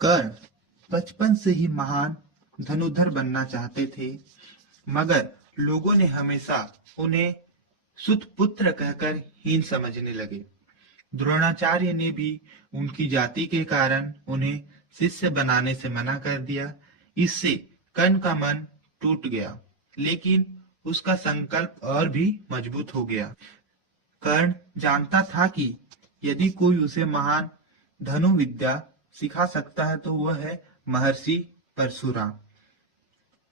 कर्ण बचपन से ही महान धनुर्धर बनना चाहते थे, मगर लोगों ने हमेशा उन्हें सुत पुत्र कहकर हीन समझने लगे। द्रोणाचार्य ने भी उनकी जाति के कारण उन्हें शिष्य बनाने से मना कर दिया। इससे कर्ण का मन टूट गया, लेकिन उसका संकल्प और भी मजबूत हो गया। कर्ण जानता था कि यदि कोई उसे महान धनुर्विद्या सिखा सकता है तो वह है महर्षि परशुराम,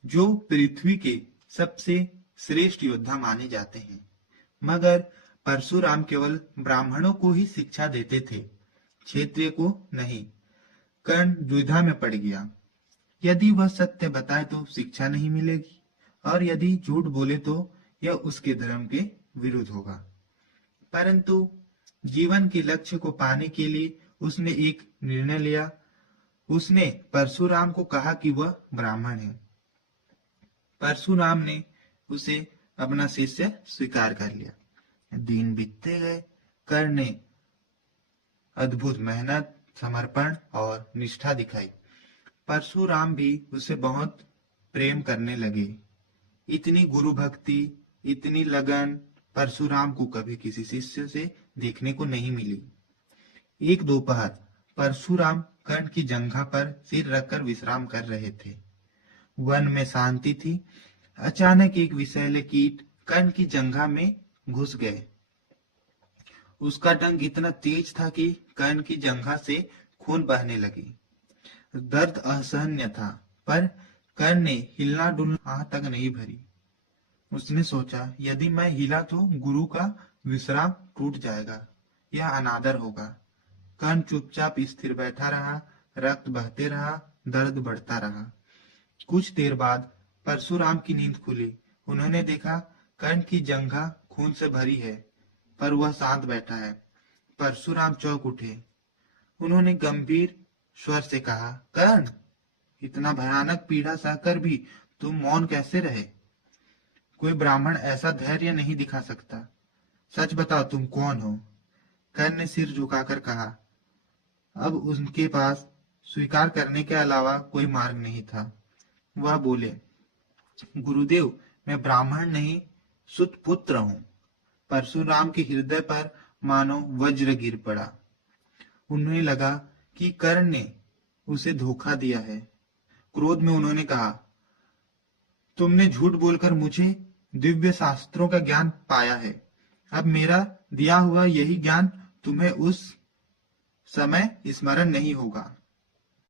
जो पृथ्वी के सबसे श्रेष्ठ योद्धा माने जाते हैं। मगर परशुराम केवल ब्राह्मणों को ही शिक्षा देते थे, क्षत्रिय को नहीं। कर्ण दुविधा में पड़ गया। यदि वह सत्य बताए तो शिक्षा नहीं मिलेगी, और यदि झूठ बोले तो यह उसके धर्म के विरुद्ध होगा। परंतु जीवन के लक्ष्य को पाने के लिए उसने एक निर्णय लिया। उसने परशुराम को कहा कि वह ब्राह्मण है। परशुराम ने उसे अपना शिष्य स्वीकार कर लिया। दिन बीतते गए। कर्ण ने अद्भुत मेहनत, समर्पण और निष्ठा दिखाई। परशुराम भी उसे बहुत प्रेम करने लगे। इतनी गुरु भक्ति, इतनी लगन परशुराम को कभी किसी शिष्य से देखने को नहीं मिली। एक दोपहर परशुराम कर्ण की जंघा पर सिर रखकर विश्राम कर रहे थे। वन में शांति थी। अचानक एक विषैले कीट कर्ण की जंघा में घुस गए। उसका डंक इतना तेज था कि कर्ण की जंघा से खून बहने लगी। दर्द असहनीय था, पर कर्ण ने हिलना डुलना आह तक नहीं भरी। उसने सोचा, यदि मैं हिला तो गुरु का विश्राम टूट जाएगा, यह अनादर होगा। कर्ण चुपचाप स्थिर बैठा रहा। रक्त बहते रहा, दर्द बढ़ता रहा। कुछ देर बाद परशुराम की नींद खुली। उन्होंने देखा कर्ण की जंघा खून से भरी है, पर वह शांत बैठा है। परशुराम चौंक उठे। उन्होंने गंभीर स्वर से कहा, कर्ण, इतना भयानक पीड़ा सहकर भी तुम मौन कैसे रहे? कोई ब्राह्मण ऐसा धैर्य नहीं दिखा सकता। सच बताओ, तुम कौन हो? कर्ण ने सिर झुकाकर कहा। अब उनके पास स्वीकार करने के अलावा कोई मार्ग नहीं था। वह बोले, गुरुदेव, मैं ब्राह्मण नहीं, सुत पुत्र हूँ। परशुराम के हृदय पर मानो वज्र गिर पड़ा। उन्हें लगा कि कर्ण ने उसे धोखा दिया है। क्रोध में उन्होंने कहा, तुमने झूठ बोलकर मुझे दिव्य शास्त्रों का ज्ञान पाया है। अब मेरा दिया हुआ यही ज्ञान तुम्हें उस समय स्मरण नहीं होगा।